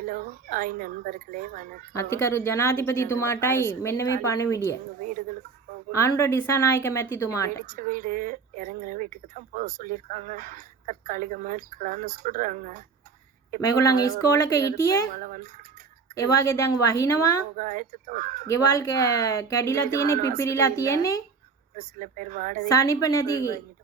Hello hi நண்பர்களே வணக்கம். අතිකරු ජනාධිපතිතුමාටයි මෙන්න මේ පණිවිඩය. எங்க வீடுகளுக்கு போகும். ආණ්ඩුව දිසානායක මැතිතුමාට. வெடிச்ச வீடு இறங்குற வீட்டுக்கு தான் போக சொல்லியிருக்காங்க. தற்காலிகமா இருக்கலாம்னு சொல்றாங்க. මේගොල්ලන් ඉස්කෝලක හිටියේ மழை வந்து ඒ වගේ දැන් වහිනවා. போக ஆயத்தத்தோட ගෙවල් කැඩිලා තියෙන්නේ පිපිරිලා තියෙන්නේ. ஒரு சில பேர் வாடகை සනීප නැති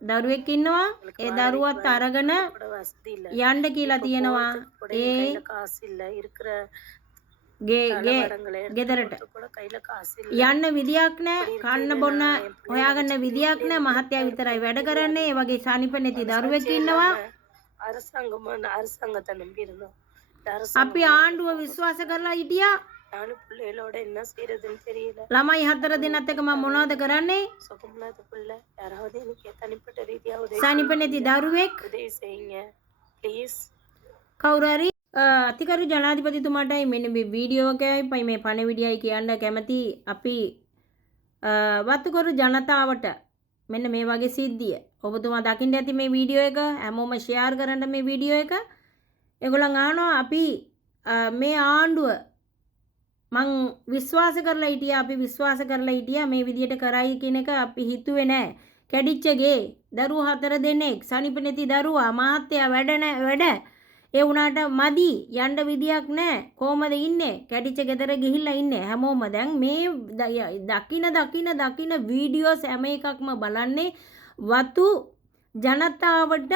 දරුවෙක් ඉන්නවා. ඒ දරුවත් අරගෙන கூட வசதி இல்ல. යන්න කියලා තියෙනවා. ඒ கையில காசு இல்ல. இருக்கிற ගෙදරට கூட கையில காசு இல்ல. යන්න විදියක් නැහැ. කන්න බොන්න හොයාගන්න විදියක් නැහැ. මහත්තයා විතරයි වැඩ කරන්නේ. ඒ වගේ සනීප නැති දරුවෙක් ඉන්නවා. அரசாங்கத்தை நம்பி இருந்தோம். අපි ආණ්ඩුව විශ්වාස කරලා හිටියා. நானும் பிள்ளைகளோட என்ன செய்யறதுன்னு தெரியல. ළමයි 4 දෙනෙක් එක්ක මම මොනවද කරන්නේ? சுகமில்லாத பிள்ளை யாராவது எனக்கு தனிப்பட்ட ரீதியா உதவி සනීප නැති දරුවෙක් உதவி செய்யுங்க ப்ளீஸ். කවුරු හරි අතිකරු ජනාධිපතිතුමාටයි මෙන්න මේ වීඩියෝ එකයි මේ පණිවිඩයයි කියන්න කැමති. අපි වතුකරු ජනතාවට මෙන්න මේ වගේ සිද්ධිය ඔබතුමා දකින්න ඇති මේ වීඩියෝ එක. හැමෝම ෂෙයාර් කරන්න මේ වීඩියෝ එක. ඒගොල්ලන් අහනවා අපි මේ ආණ්ඩුව මං විශ්වාස කරලා හිටියා. අපි විශ්වාස කරලා හිටියා මේ විදියට කරයි කියන එක අපි හිතුවේ නෑ. කැඩිච්ච ගේ දරුවෝ 4 දෙනෙක් සනීප නැති දරුවා මහත්තයා වැඩ ඒ වුණාට මදි යන්න විදියක් නෑ. කොහමද ඉන්නේ? කැඩිච්ච ගෙදර ගිහිල්ලා ඉන්නේ. හැමෝම දැන් මේ දකින වීඩියෝස් හැම එකක්ම බලන්නේ වතු ජනතාවට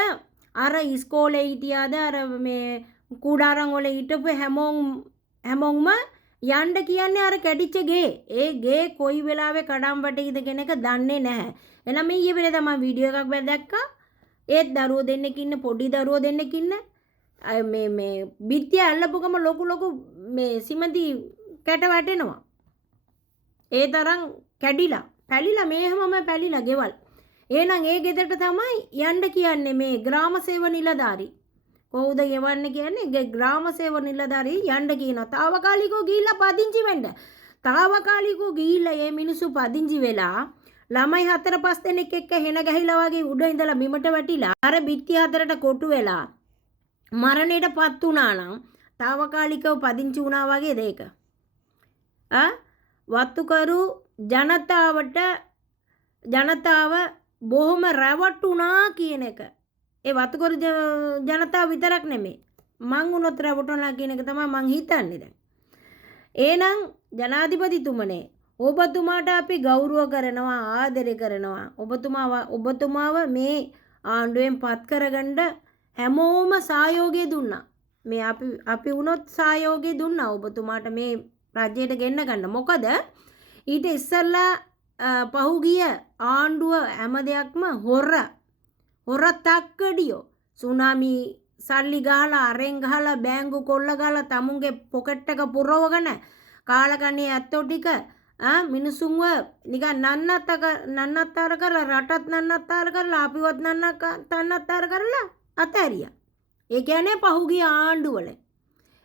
අර ඉස්කෝලේ හිටියාද අර මේ කුඩාරන් වල හිටපු හැමෝම යන්න කියන්නේ අර කැඩිච්ච ගේ. ඒ ගේ කොයි වෙලාවෙ කඩම් වැටෙයිද කියන එක දන්නේ නැහැ. එහෙනම් මේ ඊයේ වෙලේ තමයි වීඩියෝ එකක් දැක්කා. ඒත් දරුවෝ දෙන්නෙක් ඉන්න පොඩි දරුවෝ දෙන්නෙක් ඉන්න මේ බිත්තිය අල්ලපු ගම ලොකු මේ සිමන්ති කැට වැටෙනවා. ඒ තරම් පැලිලා මේවම පැලිලා ගෙවල්. එහෙනම් ඒ ගෙදරට තමයි යන්න කියන්නේ මේ ග්‍රාම සේව නිලධාරි. කොහොමද යවන්නේ කියන්නේ? ග්‍රාම සේව නිලධාරි යන්න කියනවා. తాවකාලිකව ගිහිල්ලා පදිංචි වෙන්න. తాවකාලිකව ගිහිල්ලා මේ මිනිස්සු පදිංචි වෙලා ළමයි 4-5 දෙනෙක් එක්ක හෙන ගහිලා වගේ උඩ ඉඳලා බිමට වැටිලා අර බිත්ති හතරට කොටු වෙලා මරණයටපත් වුණා නම් తాවකාලිකව පදිංචි වුණා වගේ දෙයක. වත්තුකරු ජනතාව බොහොම රැවටුණා කියන එක. ඒ වතුකරු ජනතාව විතරක් නෙමෙයි. මං උනොත් රැවටුණා කියන එක තමයි මං හිතන්නේ දැන්. එහෙනම් ජනාධිපතිතුමනේ ඔබතුමාට අපි ගෞරව කරනවා ආදරය කරනවා. ඔබතුමාව මේ ආණ්ඩුවෙන් පත් කරගන්න හැමෝම සහයෝගය දුන්නා. මේ අපි උනොත් සහයෝගය දුන්නා ඔබතුමාට මේ රජයට ගෙන්න ගන්න. මොකද ඊට ඉස්සෙල්ලා පහුගිය ආණ්ඩුව හැම දෙයක්ම හොර තක්කඩියෝ සුනාමි සල්ලි ගහලා අරෙන් ගහලා බෑංගු කොල්ල ගහලා තමුන්ගේ පොකට් එක පුරවගෙන කාලකණ්ණි ඇත්තෝ ටික මිනිසුන්ව නිකන් නන්නත්තර කරලා රටත් නන්නත්තර කරලා අපිවත් නන්නත්තර කරලා අතෑරියා. ඒ කියන්නේ පහුගිය ආණ්ඩුවල.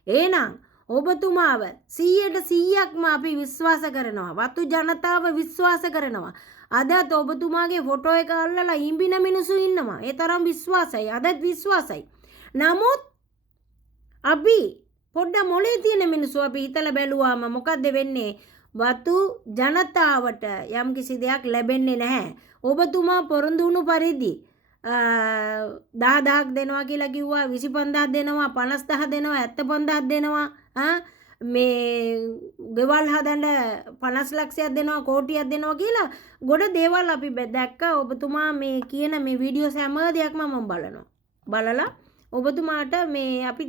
එහෙනම් ඔබතුමාව 100%ක්ම අපි විශ්වාස කරනවා. වතු ජනතාව විශ්වාස කරනවා. අදත් ඔබතුමාගේ ෆොටෝ එක අල්ලලා ඉඹින මිනිස්සු ඉන්නවා. ඒ තරම් විශ්වාසයි. අදත් විශ්වාසයි. නමුත් අපි පොඩ්ඩ මොලේ තියෙන මිනිස්සු අපි හිතලා බැලුවාම මොකද්ද වෙන්නේ? වතු ජනතාවට යම්කිසි දෙයක් ලැබෙන්නේ නැහැ. ඔබතුමා පොරොන්දු වුණු පරිදි 10000ක් දෙනවා කියලා කිව්වා, 25000ක් දෙනවා, 50000 දෙනවා, 75000ක් දෙනවා. මේ ගෙවල් හදන්න 50 ලක්ෂයක් දෙනවා, කෝටියක් දෙනවා කියලා ගොඩ දේවල් අපි දැක්කා. ඔබතුමා මේ කියන මේ වීඩියෝස් හැම දෙයක්ම මම බලලා ඔබතුමාට මේ අපි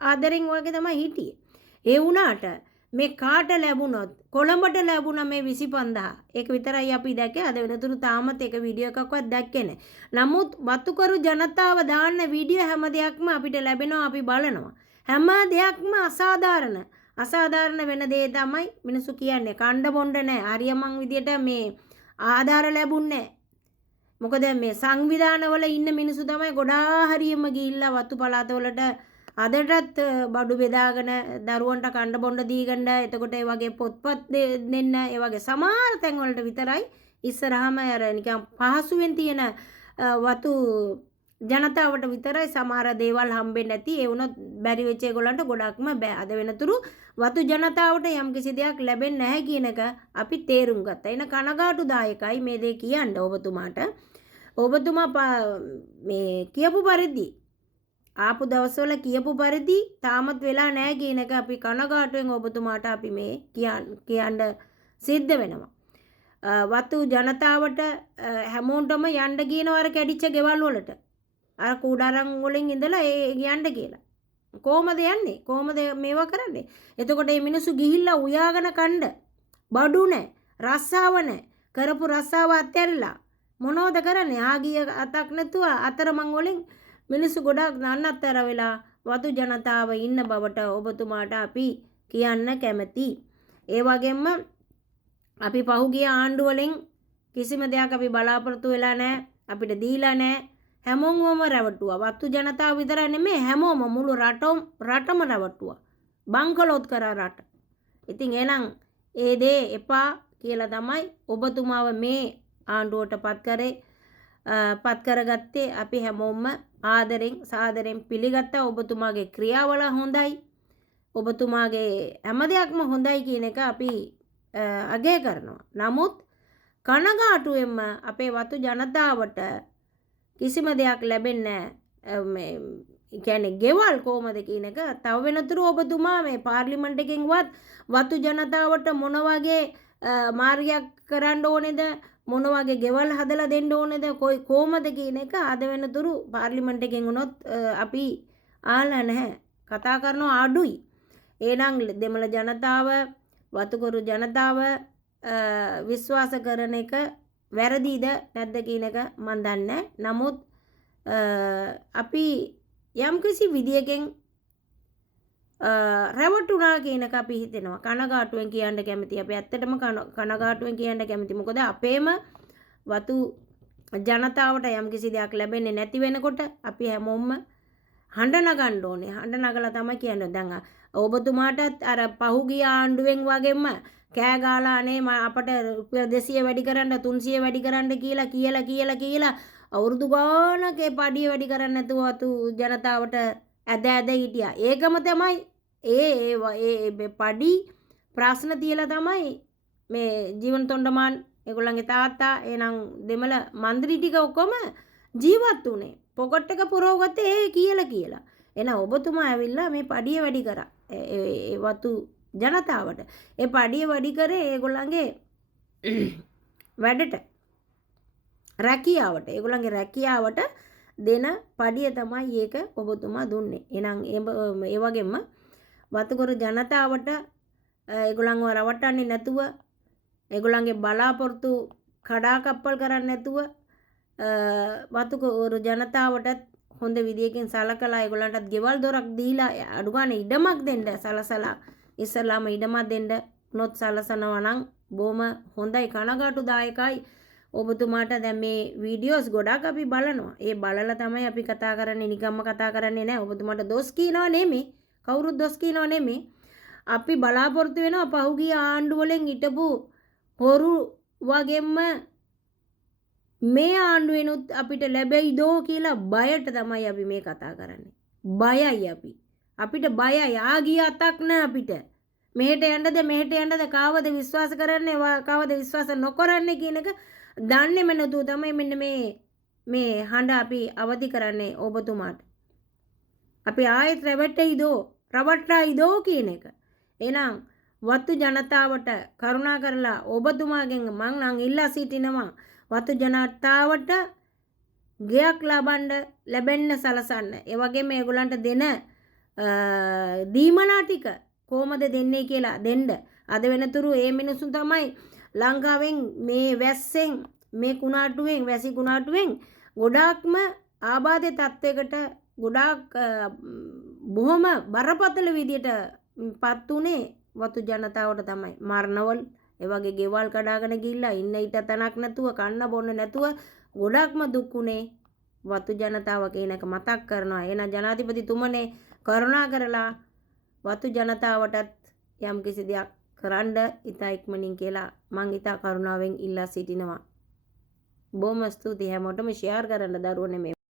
ආදරෙන් වගේ තමයි හිටියේ. ඒ වුණාට මේ කාට ලැබුණොත් කොළඹට ලැබුණ මේ 25000 ඒක විතරයි අපි දැක්කේ. අද වෙනතුරු තාමත් එක වීඩියෝ එකක්වත් දැක්කේ නැහැ. නමුත් වතුකරු ජනතාව දාන්න වීඩියෝ හැම දෙයක්ම අපිට ලැබෙනවා. අපි බලනවා. හැම දෙයක්ම අසාධාරණ වෙන දේ තමයි මිනිස්සු කියන්නේ. කණ්ඩ බොණ්ඩ නැහැ. හරියමං විදියට මේ ආධාර ලැබුණේ නැහැ. මොකද මේ සංවිධානවල ඉන්න මිනිස්සු තමයි ගොඩාක් හරියම ගිහිල්ලා වතු පළාතවලට අදටත් බඩු බෙදාගෙන දරුවන්ට කණ්ඩ බොණ්ඩ දීගන්න. එතකොට ඒ වගේ පොත්පත් දෙන්න ඒ වගේ සමහර තැන් වලට විතරයි ඉස්සරහම අර නිකන් පහසුවෙන් තියෙන වතු ජනතාවට විතරයි සමහර දේවල් හම්බෙන්නේ නැති. ඒ වුණොත් බැරි වෙච්ච ඒගොල්ලන්ට ගොඩක්ම බෑ. අද වෙනතුරු වතු ජනතාවට යම් කිසි දෙයක් ලැබෙන්නේ නැහැ කියන එක අපි තේරුම් ගත්තා. එන කනගාටුදායකයි මේ දේ කියන්න ඔබතුමාට. ඔබතුමා මේ කියපු පරිදි ආපු දවස්වල කියපු පරිදි තාමත් වෙලා නැහැ කියන එක අපි කනගාටුවෙන් ඔබතුමාට අපි මේ කියන්න සිද්ධ වෙනවා. වතු ජනතාවට හැමෝටම යන්න කියනවර කැඩිච්ච ගෙවල් වලට අර කුඩාරම් වලින් ඉඳලා ඒ යන්න කියලා. කොහමද යන්නේ? කොහමද මේවා කරන්නේ? එතකොට මේ මිනිස්සු ගිහිල්ලා උයාගෙන කණ්ඩ බඩු නැහැ, රස්සාව නැහැ. කරපු රස්සාව අත්හැරලා මොනවද කරන්නේ? ආගිය අතක් නැතුව අතරමං වලින් මිනිස්සු ගොඩක් නන්නත්තර වෙලා වතු ජනතාව ඉන්න බවට ඔබතුමාට අපි කියන්න කැමතියි. ඒ වගේම අපි පහුගිය ආණ්ඩු වලින් කිසිම දෙයක් අපි බලාපොරොත්තු වෙලා නැහැ. අපිට දීලා නැහැ. හැමෝම රැවටුවා. වතු ජනතාව විතර නෙමෙයි හැමෝම මුළු රටම රැවටුවා. බංකලොත් කරා රට. ඉතින් එහෙනම් ඒ දේ එපා කියලා තමයි ඔබතුමාව මේ ආණ්ඩුවට පත් කරගත්තේ. අපි හැමෝම ආදරෙන් සාදරෙන් පිළිගත්තා. ඔබතුමාගේ ක්‍රියාවල හොඳයි. ඔබතුමාගේ හැම දෙයක්ම හොඳයි කියන එක අපි අගය කරනවා. නමුත් කනගාටුවෙන්ම අපේ වතු ජනතාවට කිසිම දෙයක් ලැබෙන්නේ නැහැ. කියන්නේ ගෙවල් කොහමද කියන එක තව වෙනතුරු ඔබතුමා මේ පාර්ලිමේන්තු එකෙන්වත් වතු ජනතාවට මොන වගේ මාර්ගයක් කරන්න ඕනේද, මොන වගේ ගෙවල් හදලා දෙන්න ඕනේද, කොහමද කියන එක අද වෙනතුරු පාර්ලිමේන්තු එකෙන් උනොත් අපි ආලා නැහැ. කතා කරනවා අඩුයි. එහෙනම් දෙමළ ජනතාව වතුකරු ජනතාව විශ්වාස කරන එක වැරදිද නැද්ද කියන එක මන් දන්නේ. නමුත් අපි යම්කිසි විදියකින් රැවටුණා කියන එක අපි හිතෙනවා. කනගාටුවෙන් කියන්න කැමති. අපි ඇත්තටම කනගාටුවෙන් කියන්න කැමති. මොකද අපේම වතු ජනතාවට යම්කිසි දෙයක් ලැබෙන්නේ නැති වෙනකොට අපි හැමෝම හඬ නගන්න ඕනේ. හඬ නගලා තමයි කියන්නේ. දැන් ඔබතුමාටත් අර පහුගිය ආණ්ඩුවෙන් වගේම කෑ ගාලා අනේ අපට රුපියල් 200 වැඩි කරන්න 300 වැඩි කරන්න කියලා අවුරුදු ගානක ඒ පඩිය වැඩි කරන්න නැතුව වතු ජනතාවට ඇද හිටියා. ඒකම තමයි ඒ පඩි ප්‍රශ්න තියලා තමයි මේ ජීවන තොණ්ඩමාන් ඒගොල්ලන්ගේ තාත්තා එනං දෙමළ മന്ത്രി ටික ඔක්කොම ජීවත් උනේ. පොකට් එක පුරවගත්තේ ඒ කියලා. එහෙනම් ඔබතුමා ඇවිල්ලා මේ පඩිය වැඩි කරා. ඒ වතු ජනතාවට. ඒ පඩිය වැඩි කරේ ඒගොල්ලන්ගේ වැඩට. රැකියාවට. ඒගොල්ලන්ගේ රැකියාවට දෙන පඩිය තමයි ඒක ඔබතුමා දුන්නේ. එහෙනම් ඒ වගේම වතුකරු ජනතාවට ඒගොල්ලන්ව රවට්ටන්නේ නැතුව ඒගොල්ලන්ගේ බලාපොරොත්තු කඩාකප්පල් කරන්නේ නැතුව වතුකරු ජනතාවටත් හොඳ විදියකින් සලකලා ඒගොල්ලන්ටත් ගෙවල් දොරක් දීලා අඩු ගානේ ඉඩමක් දෙන්න සලසලා ඉස්සලාම ඉඩමක් දෙන්න නොත් සලසනවා නම් බොහොම හොඳයි. කනගාටුදායකයි. ඔබතුමාට දැන් මේ වීඩියෝස් ගොඩක් අපි බලනවා. ඒ බලලා තමයි අපි කතා කරන්නේ. නිකම්ම කතා කරන්නේ නැහැ. ඔබතුමාට දොස් කියනවා නෙමෙයි. කවුරුත් දොස් කියනවා නෙමෙයි. අපි බලාපොරොත්තු වෙනවා පහුගිය ආණ්ඩු වලින් හිටපු හොරු වගේම මේ ආණ්ඩුවෙනුත් අපිට ලැබෙයිදෝ කියලා බයට තමයි අපි මේ කතා කරන්නේ. බයයි අපි. අපිට බයයි. ආගිය අතක් නැහැ අපිට. මෙහෙට යන්නද කාවද විශ්වාස කරන්නේ කාවද විශ්වාස නොකරන්නේ කියන එක දන්නේම නැතුව තමයි මෙන්න මේ හඬ අපි අවදි කරන්නේ ඔබතුමාට. අපි ආයෙත් රවට්ටයිදෝ කියන එක. එහෙනම් වතු ජනතාවට කරුණා කරලා ඔබතුමාගෙන් මං නම් ඉල්ලා සිටිනවා වතු ජනතාවට ගයක් ලැබෙන්න සලසන්න. ඒ වගේම ඒගොල්ලන්ට දෙන දීමනා ටික කොහොමද දෙන්නේ කියලා දෙන්න. අද වෙනතුරු මේ මිනිස්සු තමයි ලංකාවෙන් මේ වැස්සෙන් මේ වැසි කුණාටුවෙන් ගොඩාක්ම ආබාධ තත්වයකට ගොඩාක් බොහොම බරපතල විදියට පත් උනේ වතු ජනතාවට තමයි. මරණවල් ඒ වගේ ගෙවල් කඩාගෙන ගිහිල්ලා ඉන්න ඊට තනක් නැතුව කන්න බොන්න නැතුව ගොඩක්ම දුක් උනේ වතු ජනතාව කියන එක මතක් කරනවා. එහෙනම් ජනාධිපතිතුමනේ කරුණා කරලා වතු ජනතාවටත් යම් කිසි දෙයක් කරන්න ඉතා ඉක්මනින් කියලා මං ඉතා කරුණාවෙන් ඉල්ලා සිටිනවා. බොහොම ස්තුතියි හැමෝටම ෂෙයාර් කරන්න දරුවනේ මේ